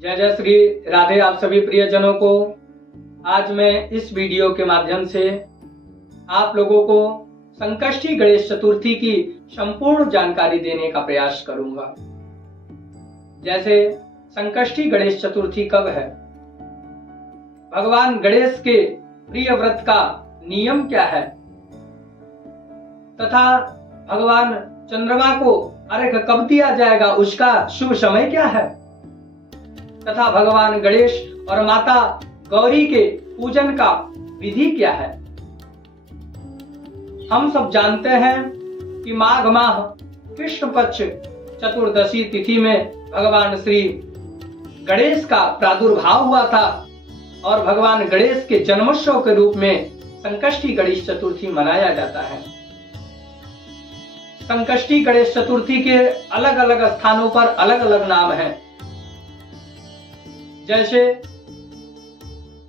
जय जय श्री राधे। आप सभी प्रियजनों को आज मैं इस वीडियो के माध्यम से आप लोगों को संकष्टी गणेश चतुर्थी की संपूर्ण जानकारी देने का प्रयास करूंगा। जैसे संकष्टी गणेश चतुर्थी कब है, भगवान गणेश के प्रिय व्रत का नियम क्या है, तथा भगवान चंद्रमा को अर्घ्य कब दिया जाएगा, उसका शुभ समय क्या है, तथा भगवान गणेश और माता गौरी के पूजन का विधि क्या है। हम सब जानते हैं कि माघ माह कृष्ण पक्ष चतुर्दशी तिथि में भगवान श्री गणेश का प्रादुर्भाव हुआ था और भगवान गणेश के जन्मोत्सव के रूप में संकष्टी गणेश चतुर्थी मनाया जाता है। संकष्टी गणेश चतुर्थी के अलग अलग स्थानों पर अलग अलग नाम हैं। जैसे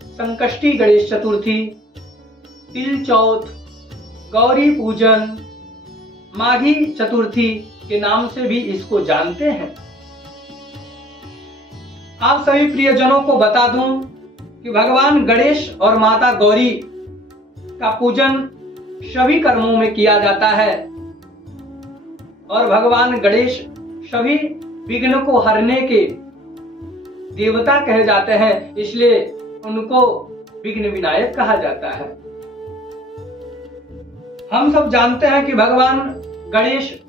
संकष्टी गणेश चतुर्थी, तिल चौथ, गौरी पूजन, माघी चतुर्थी के नाम से भी इसको जानते हैं। आप सभी प्रियजनों को बता दूं कि भगवान गणेश और माता गौरी का पूजन सभी कर्मों में किया जाता है और भगवान गणेश सभी विघ्न को हरने के देवता कहे जाते हैं, इसलिए उनको विघ्न विनायक कहा जाता है। हम सब जानते हैं कि भगवान गणेश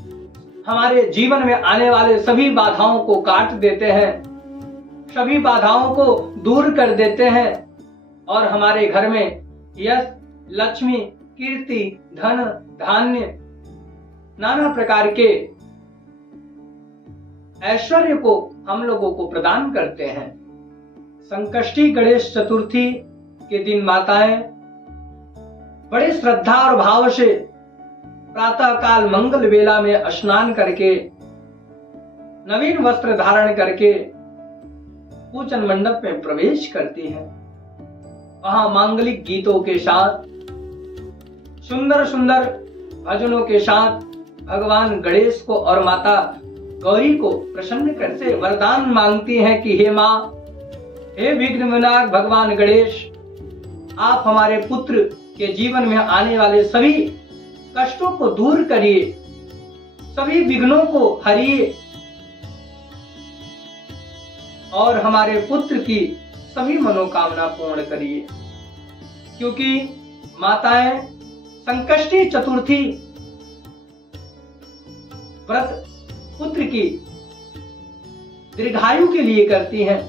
हमारे जीवन में आने वाले सभी बाधाओं को काट देते हैं, सभी बाधाओं को दूर कर देते हैं और हमारे घर में यश, लक्ष्मी, कीर्ति, धन, धान्य, नाना प्रकार के ऐश्वर्य को हम लोगों को प्रदान करते हैं। संकष्टी गणेश चतुर्थी के दिन माताएं बड़े श्रद्धा और भाव से प्रातः काल मंगल वेला में स्नान करके नवीन वस्त्र धारण करके पूजन मंडप में प्रवेश करती हैं। वहां मांगलिक गीतों के साथ, सुंदर सुंदर भजनों के साथ भगवान गणेश को और माता गौरी को प्रसन्न करके वरदान मांगती हैं कि हे माँ, हे विघ्न विनायक भगवान गणेश, आप हमारे पुत्र के जीवन में आने वाले सभी कष्टों को दूर करिए, सभी विघ्नों को हरिए और हमारे पुत्र की सभी मनोकामना पूर्ण करिए। क्योंकि माताएं संकष्टी चतुर्थी व्रत पुत्र की दीर्घायु के लिए करती हैं,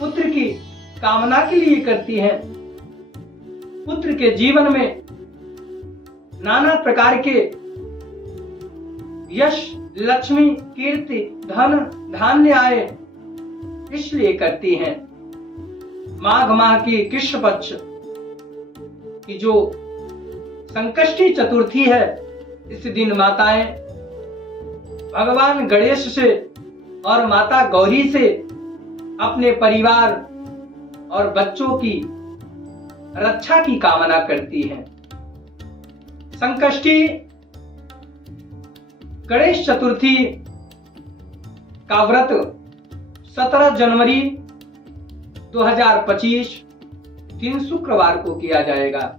पुत्र की कामना के लिए करती हैं, पुत्र के जीवन में नाना प्रकार के यश, लक्ष्मी, कीर्ति, धन, धान्य आए, इसलिए करती हैं। माघ माह की कृष्ण पक्ष की जो संकष्टी चतुर्थी है, इस दिन माताएं भगवान गणेश से और माता गौरी से अपने परिवार और बच्चों की रक्षा की कामना करती हैं। संकष्टी गणेश चतुर्थी का व्रत 17 जनवरी 2025 दिन शुक्रवार को किया जाएगा,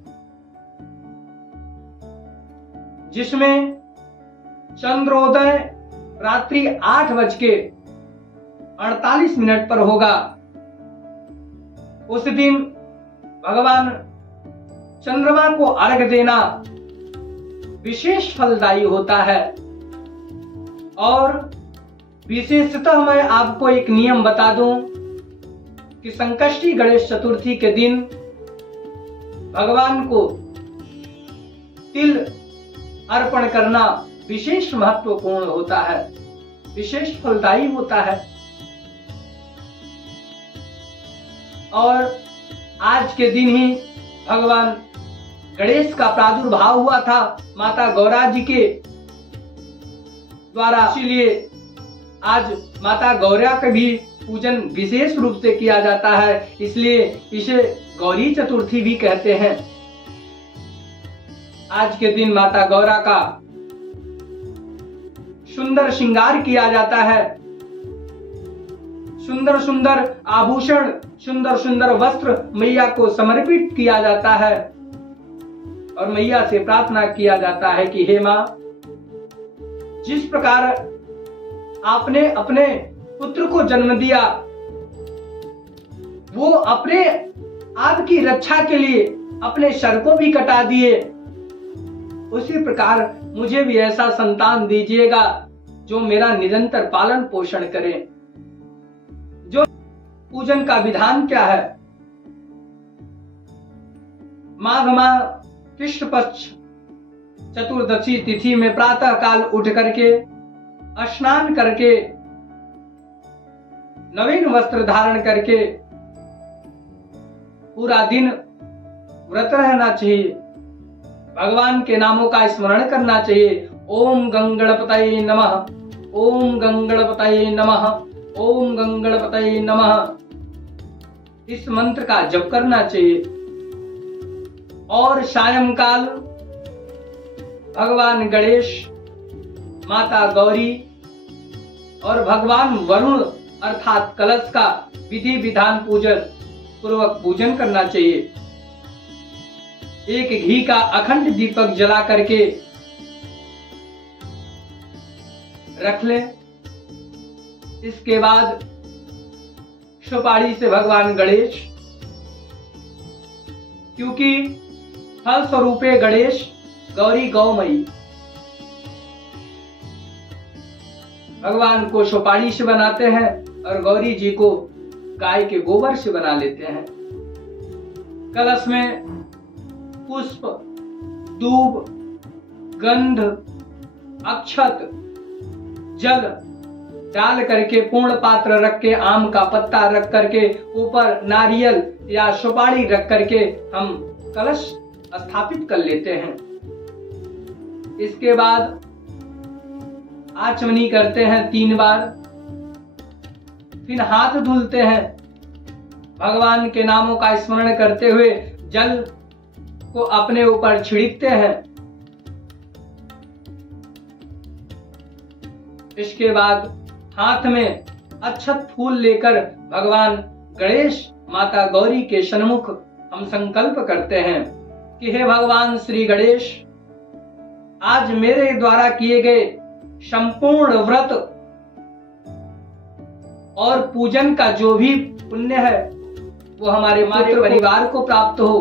जिसमें चंद्रोदय रात्रि 8:48 पर होगा। उस दिन भगवान चंद्रमा को अर्घ्य देना विशेष फलदायी होता है। और विशेषतः मैं आपको एक नियम बता दूं कि संकष्टी गणेश चतुर्थी के दिन भगवान को तिल अर्पण करना विशेष महत्वपूर्ण होता है, विशेष फलदायी होता है। और आज के दिन ही भगवान गणेश का प्रादुर्भाव हुआ था माता गौरा जी के द्वारा, इसीलिए आज माता गौरा का भी पूजन विशेष रूप से किया जाता है, इसलिए इसे गौरी चतुर्थी भी कहते हैं। आज के दिन माता गौरा का सुंदर श्रृंगार किया जाता है सुंदर सुंदर आभूषण, सुंदर सुंदर वस्त्र मैया को समर्पित किया जाता है और मैया से प्रार्थना किया जाता है कि हे मां, जिस प्रकार आपने अपने पुत्र को जन्म दिया, वो अपने आपकी रक्षा के लिए अपने सर को भी कटा दिए, उसी प्रकार मुझे भी ऐसा संतान दीजिएगा जो मेरा निरंतर पालन पोषण करे। जो पूजन का विधान क्या है? माघ माह कृष्ण पक्ष चतुर्दशी तिथि में प्रातः काल उठ करके स्नान करके नवीन वस्त्र धारण करके पूरा दिन व्रत रहना चाहिए, भगवान के नामों का स्मरण करना चाहिए। ओम गंगणपतये नमः, ओम गंगणपतये नमः, ओम गंगणपतये नमः, इस मंत्र का जप करना चाहिए। और सायंकाल भगवान गणेश, माता गौरी और भगवान वरुण अर्थात कलश का विधि विधान पूजन पूर्वक पूजन करना चाहिए। एक घी का अखंड दीपक जला करके रख ले। इसके बाद सुपारी से भगवान गणेश, क्योंकि फल स्वरूपे गणेश गौरी गौमयी, भगवान को सुपारी से बनाते हैं और गौरी जी को गाय के गोबर से बना लेते हैं। कलश में पुष्प, दूब, गंध, अक्षत, जल डाल करके पूर्ण पात्र रख के, आम का पत्ता रख करके, ऊपर नारियल या सुपारी रख करके हम कलश स्थापित कर लेते हैं। इसके बाद आचमनी करते हैं 3 बार, फिर हाथ धुलते हैं, भगवान के नामों का स्मरण करते हुए जल को अपने ऊपर छिड़कते हैं। इसके बाद हाथ में अक्षत फूल लेकर भगवान गणेश, माता गौरी के सन्मुख हम संकल्प करते हैं कि हे भगवान श्री गणेश, आज मेरे द्वारा किए गए संपूर्ण व्रत और पूजन का जो भी पुण्य है वो हमारे परिवार को प्राप्त हो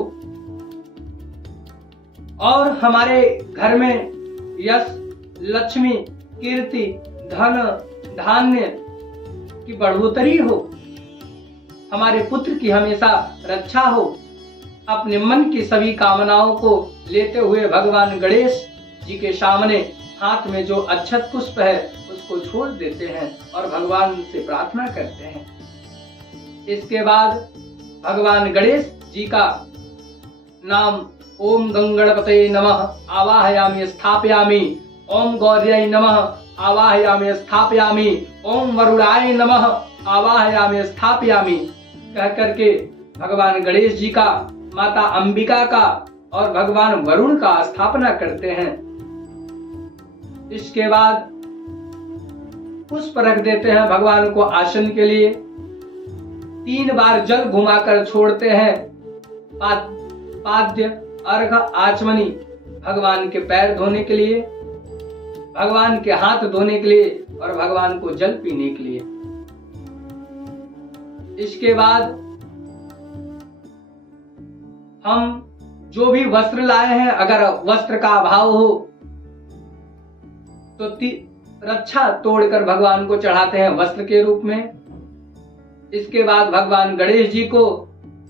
और हमारे घर में यश, लक्ष्मी, कीर्ति, धन, धान्य की बढ़ोतरी हो, हमारे पुत्र की हमेशा रक्षा हो। अपने मन की सभी कामनाओं को लेते हुए भगवान गणेश जी के सामने हाथ में जो अक्षत पुष्प है उसको छोड़ देते हैं और भगवान से प्रार्थना करते हैं। इसके बाद भगवान गणेश जी का नाम ओम गंगणपतये नमः आवाहयामि स्थापयामि, ओम गौर्यै नमः आवाहयामि स्थापयामि, ओम वरुणाय नमः आवाहयामि स्थापयामि कह करके भगवान गणेश जी का, माता अंबिका का और भगवान वरुण का स्थापना करते हैं। इसके बाद पुष्प रख देते हैं भगवान को आसन के लिए। 3 बार जल घुमाकर छोड़ते हैं। पाद्य, अर्घ, आचमनी भगवान के पैर धोने के लिए, भगवान के हाथ धोने के लिए और भगवान को जल पीने के लिए। इसके बाद हम जो भी वस्त्र लाए हैं, अगर वस्त्र का अभाव हो तो रक्षा तोड़कर भगवान को चढ़ाते हैं वस्त्र के रूप में। इसके बाद भगवान गणेश जी को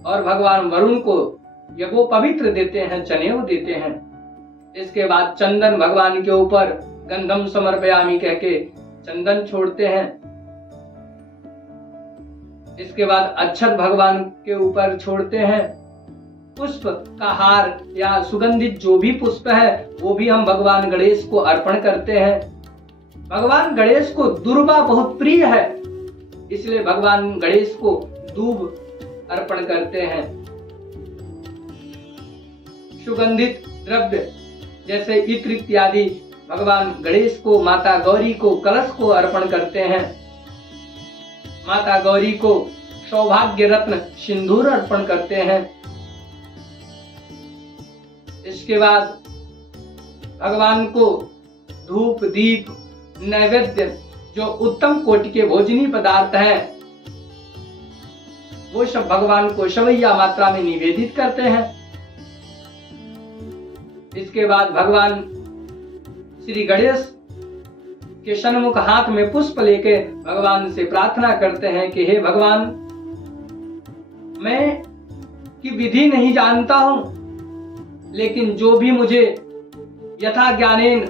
और भगवान वरुण को यज्ञोपवित्र देते हैं, चनेऊ देते हैं। इसके बाद चंदन भगवान के ऊपर गंधम समर्पयामि कह के चंदन छोड़ते हैं। इसके बाद अक्षत भगवान के ऊपर छोड़ते हैं। पुष्प का हार या सुगंधित जो भी पुष्प है वो भी हम भगवान गणेश को अर्पण करते हैं। भगवान गणेश को दुर्वा बहुत प्रिय है, इसलिए भगवान गणेश को दूब अर्पण करते हैं। सुगंधित द्रव्य जैसे इत्र इत्यादि भगवान गणेश को, माता गौरी को, कलश को अर्पण करते हैं। माता गौरी को सौभाग्य रत्न सिंदूर अर्पण करते हैं। इसके बाद भगवान को धूप दीप नैवेद्य जो उत्तम कोटि के भोजनी पदार्थ हैं वो सब भगवान को सवैया मात्रा में निवेदित करते हैं। इसके बाद भगवान श्री गणेश के सन्मुख हाथ में पुष्प लेके भगवान से प्रार्थना करते हैं कि हे भगवान, मैं की विधि नहीं जानता हूं, लेकिन जो भी मुझे यथा ज्ञानेन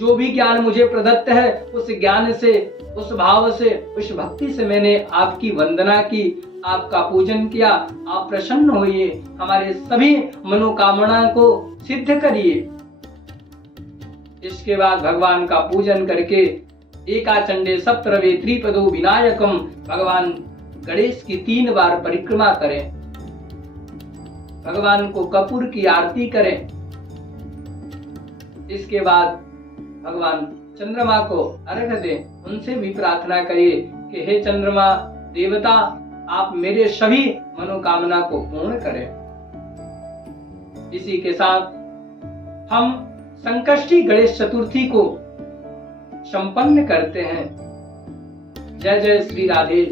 जो भी ज्ञान मुझे प्रदत्त है उस ज्ञान से, उस भाव से, उस भक्ति से मैंने आपकी वंदना की, आपका पूजन किया। आप प्रसन्न होइए, हमारे सभी मनोकामना को सिद्ध करिए। इसके बाद भगवान का पूजन करके एकाचंडे सप्तरवे त्रिपदो विनायकम भगवान गणेश की 3 बार परिक्रमा करें। भगवान को कपूर की आरती करें। इसके बाद भगवान चंद्रमा को अर्घ्य दें। उनसे भी प्रार्थना करिए कि हे चंद्रमा देवता, आप मेरे सभी मनोकामना को पूर्ण करें। इसी के साथ हम संकष्टी गणेश चतुर्थी को संपन्न करते हैं। जय जय श्री राधे।